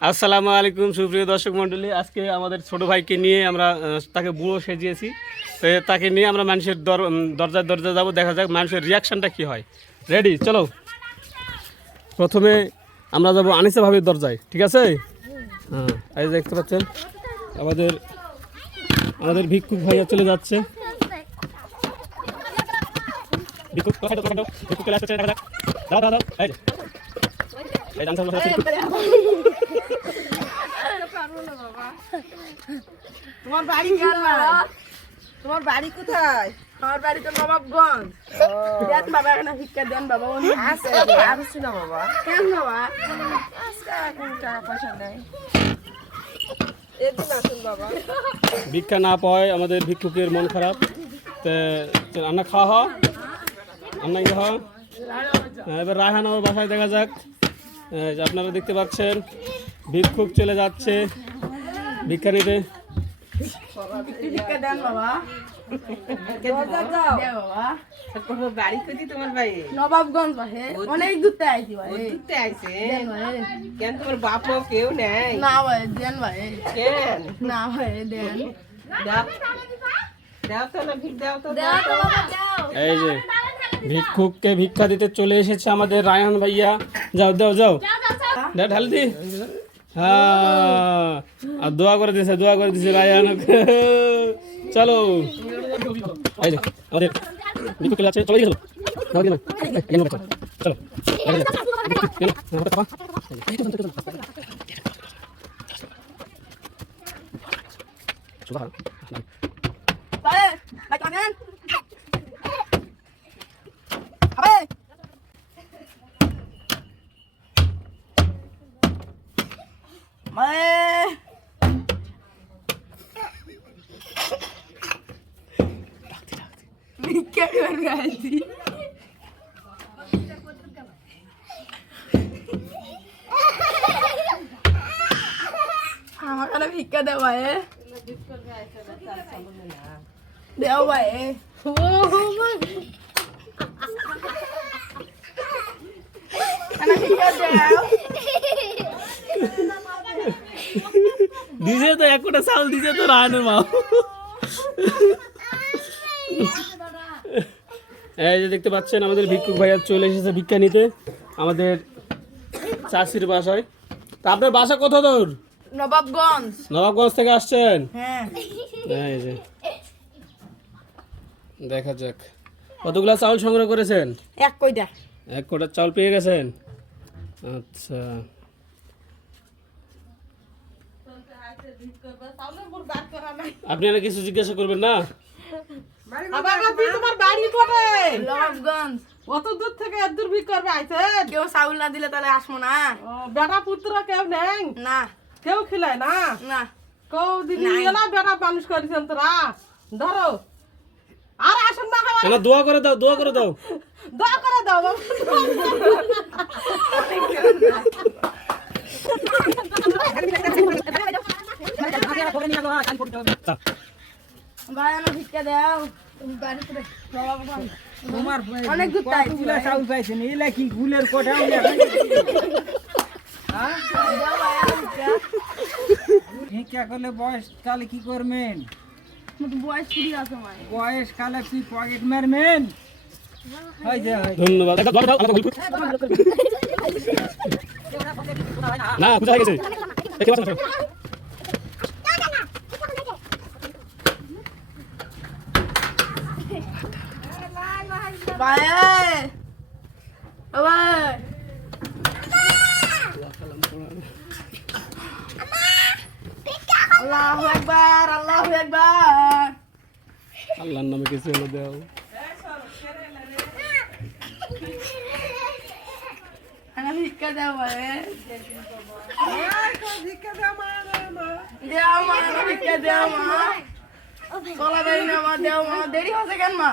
আসসালামু আলাইকুম, সুপ্রিয় দর্শক মণ্ডলী। আজকে আমাদের ছোট ভাইকে নিয়ে আমরা তাকে বুড়ো সেজিয়েছি। তো তাকে নিয়ে আমরা মানুষের দর দরজা যাব, দেখা যাক মানুষের রিয়াকশানটা কী হয়। রেডি চলো। প্রথমে আমরা যাব আনিসা ভাবির দরজায়, ঠিক আছে? হ্যাঁ এই দেখতে পাচ্ছেন, আমাদের আমাদের ভিক্ষুক ভাইয়া চলে যাচ্ছে। ভিক্ষুক ভিক্ষুক চলে আসছে। এই যে। এই আছে। তোমার বাড়ি কোথায় তোমার বাড়ি কোথায় আমার বাড়ি তো নবাবগঞ্জ দেন বাবা এখানে ভিক্ষা দেন বাবা উনি আচ্ছা আসছি না বাবা কেন বাবা এখন টাকা পয়সা নেই এদিন আসুন বাবা ভিক্ষা না পাওয়ায় আমাদের ভিক্ষুকের মন খারাপ। তো রান্না খাওয়া হয়। রান্না ইয়ে হয়। এবার রায়হান আমার বাসায় দেখা যাক। আপনারা দেখতে পাচ্ছেন ভিক্ষুক চলে যাচ্ছে ভিক্ষা ভাই। নবাবগঞ্জ অনেক দূরতে আইছি ভাই ঘুরতে আইছে? কেন তোমার বাপও কেউ নেই? না ভাই দেন ভাই কেন না ভাই দেন। দাও। দাও তো না ভিক দাও তো দাও তো এই যে ভিক্ষুককে ভিক্ষা দিতে চলে এসেছে আমাদের রায়হান ভাইয়া। যাও যাও যাও। দে ঢাল হ্যাঁ। আর দোয়া করে দিছে দোয়া করে দিছে রায়হান চলো। আমাদের চলে যাচ্ছে চলো, চলো। চলো, হ্যাঁ। ভাই ভাই কামেন ভাই ভাই ভিক্ষা করবে আইছি আমার কাছে ভিক্ষা দে ভাই দেও ভাই দিছে তো এক কোটা চাউল দিছে তো মা এই যে দেখতে পাচ্ছেন, আমাদের ভিক্ষুক ভাইয়া চলে এসেছে ভিক্ষা নিতে, আমাদের চাষির বাসায়। তা আপনার বাসা কত দূর নবাবগঞ্জ। নবাবগঞ্জ থেকে আসছেন? হ্যাঁ। এই যে। দেখা যাক। কতগুলা চাউল সংগ্রহ করেছেন? এক কইটা এক কোটা চাউল পেয়ে গেছেন? আচ্ছা। আপনি আর কিছু জিজ্ঞাসা করবেন না? আবার তোমার বাড়ি কোথায় নবাবগঞ্জ। কত দূর থেকে এত দূর করবে? আইছেন কেউ চাউল না দিলে তাহলে আসব না। বেটা পুত্র কেউ নেই? না। কেউ খিলায় না? না। কেউ দিদি। এলা বেটা মানুষ করেছেন তোরা? ধরো। আর আসুন না খাবার। কেন দোয়া করে দাও দোয়া করে দাও। দোয়া করে দাও অনেক দূর তাই। কতগুলা চাউল পাইছেন এলা কি গুলের কোঠা দেও ভাই আমার ভিক্ষা ভিক্ষা করলে বয়স কালে কি করবেন? বয়স কুড়ি আছে বয়স কালে কি পকেট মারবেন? যে ধন্যবাদ। না গেছে। আল্লাহু আকবার আল্লাহু আকবার। আল্লাহর নামে কিছু হলো দাও। ভিক্ষা দাও ভাই ভিক্ষা দাও মা, দেও মা ভিক্ষা দেও মা। চলা দেরি না মা দেও মা। দেরি হচ্ছে কেন মা?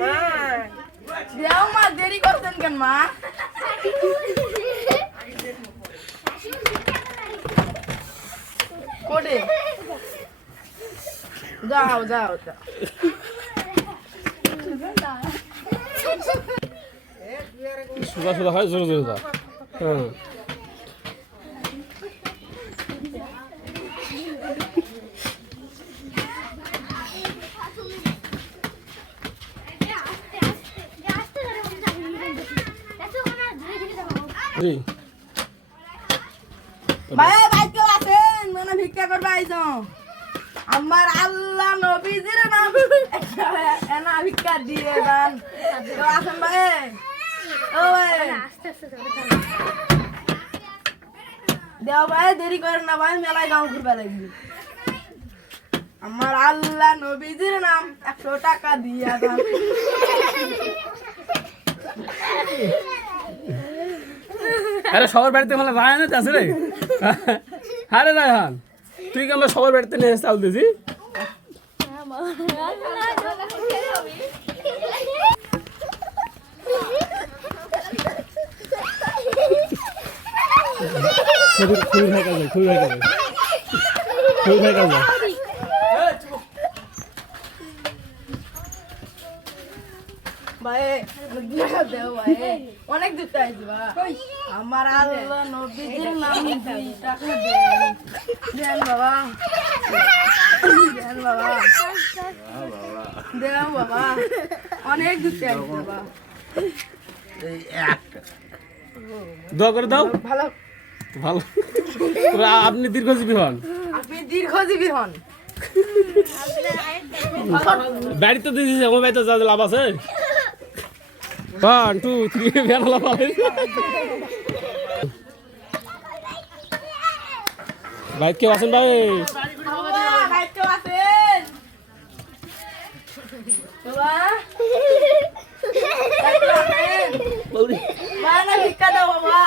মা, দেও মা, দেরি করছেন কেন মা? কোডে যাও যাও যাও। সুদা সুদা হয়, জোরে জোরে যা হ্যাঁ। জি। ভাই ভাই কেউ আছেন? মানে ভিক্ষা করবে আইছো আমার আল্লাহ নবীজির নাম। এনা ভিক্ষা দিয়ে দান। কেউ আছেন ভাই? ও ভাই। দেও ভাই দেরি করেন না ভাই মেলায় গাঁও ঘুরবে লাগবে আমার আল্লাহ নবীজির নাম একশো টাকা দিয়ে দান। আরে, সবার বাড়িতে মানে রায়হান আছে রে। আরে, রায়হান, তুই কি আমরা সবার বাড়িতে নিয়ে চাল দিছি ভাই। অনেক দূর ভাই আমার আল্লাহ নবীজির নাম টাকা দেন দেন বাবা। দেন বাবা। দেন বাবা। অনেক দূর দোয়া করে দাও। ভালো। ভালো। তোরা আপনি দীর্ঘজীবী হন। আপনি দীর্ঘজীবী হন। বাড়িতে দিয়েছিস আমার বাড়িতে যা লাভ আছে। ওয়ান টু থ্রি লাভ আছে ভাই, কেউ আছেন ভাই? দায়িত্ব আছেন বাবা ভিক্ষা দাও বাবা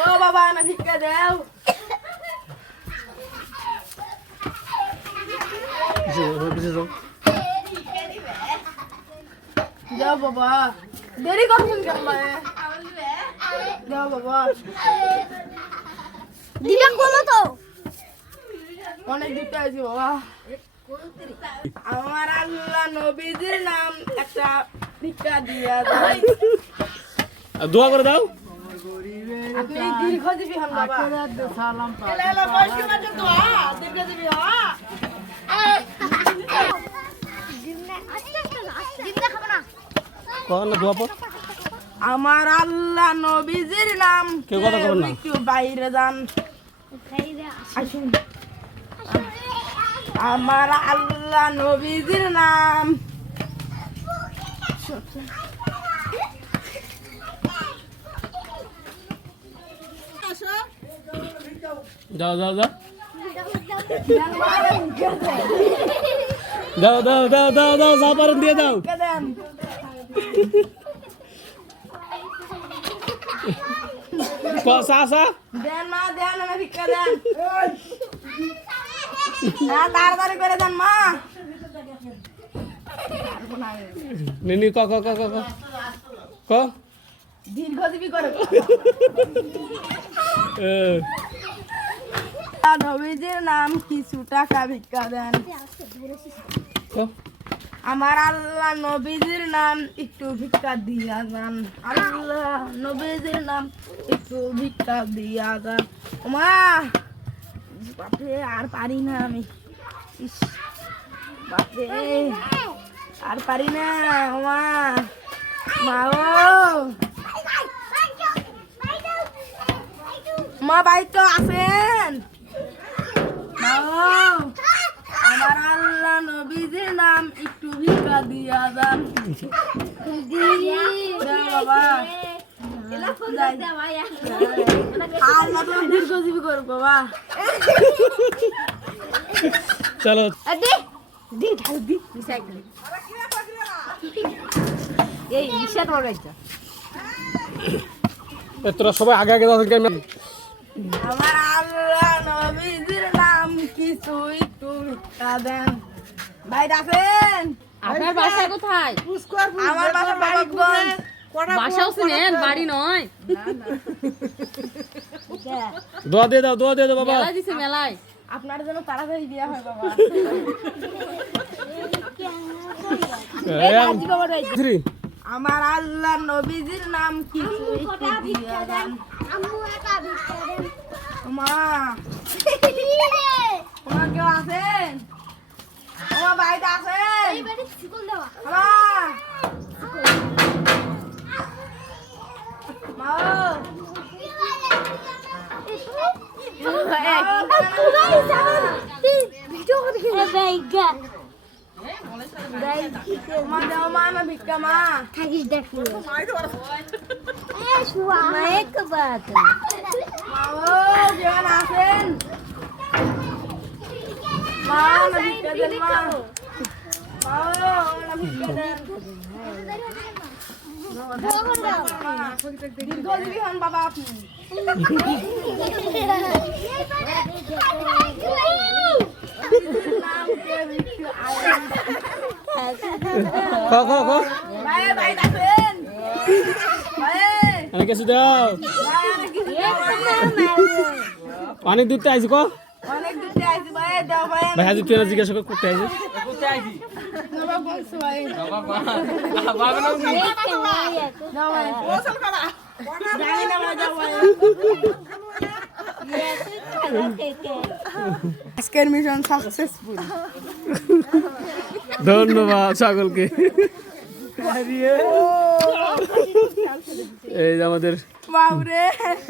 ও বাবা না ভিক্ষা দাও যাও বাবা। দেরি করছেন কেন যাও বাবা। দিবা কোলো তো। অনেক দিতে আছি বাবা। আমার আল্লাহ নবীজির নাম একটা ভিক্ষা দিয়া দাও। দোয়া করে দাও। আপনি দীর্ঘজীবী হন বাবা। সালাম দীর্ঘজীবী হওয়া দিদা খাব না কখন না দোয়া পর আমার আল্লাহ নবীজির নাম কেউ কথা কবেন না। একটু বাইরে যান আসুন আমার আল্লাহ নবীজির নাম যাও যাও যাও দাও দাও দাও দাও দাও যা পারেন দিয়ে দাও ভিক্ষা দেন ক- চা চা? দেন মা দেন আমার ভিক্ষা দেন। হ্যাঁ তাড়াতাড়ি করে দেন মা। নিনি ক ক ক ক ক দীর্ঘজীবী করে। নবীজির নাম কিছু টাকা ভিক্ষা দেন। আমার আল্লাহ নবীজির নাম একটু ভিক্ষা দিয়া যান। আল্লাহ নবীজির নাম একটু ভিক্ষা দিয়া যান। মা বাপরে, আর পারি না আমি। বাপরে, আর পারি না মা মা ও। মা আছেন। মা আমার আল্লাহ নবীজির নাম একটু ভিক্ষা দিয়া যান বাবা চলো তোরা সবাই আগে আগে আমার নাম কিছু একটু দেন। ভাই আপনার বাসা কোথায়? আমার বাসা বাবাগঞ্জ বাসাও চিনেন? বাড়ি নয়। দোয়া দিয়ে দাও দোয়া দিয়ে দাও বাবা। মেলায় দিছে মেলায়। আপনার জন্য তাড়াতাড়ি বিয়া হয় বাবা। আমার আল্লাহ নবীজির নাম কি। মা তোমার কেউ আছেন? আমার বাড়িতে আছেন? থাকিস দেখ যেমন আছেন মা আমার ভিক্ষা দেন মা মা ও আমার ভিক্ষা দেন দীর্ঘজীবী হন বাবা আপনি নাম কে ভিক্ষু আয়েন খ খ খ ভাই ভাই আছেন ভাই আমি কিছু দাও অনেক দূর ক ভাই দাও ভাই ভাই হাজির তুই জিজ্ঞাসা কর করতে আইছিস আজকের মিশন সাকসেসফুল ধন্যবাদ সকলকে। এই যে আমাদের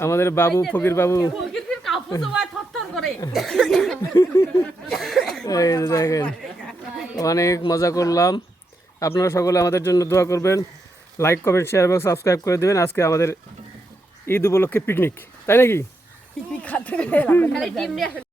আমাদের বাবু ফকির বাবু। দেখেন অনেক মজা করলাম। আপনারা সকলে আমাদের জন্য দোয়া করবেন। লাইক কমেন্ট শেয়ার এবং সাবস্ক্রাইব করে দেবেন। আজকে আমাদের ঈদ উপলক্ষে পিকনিক তাই নাকি?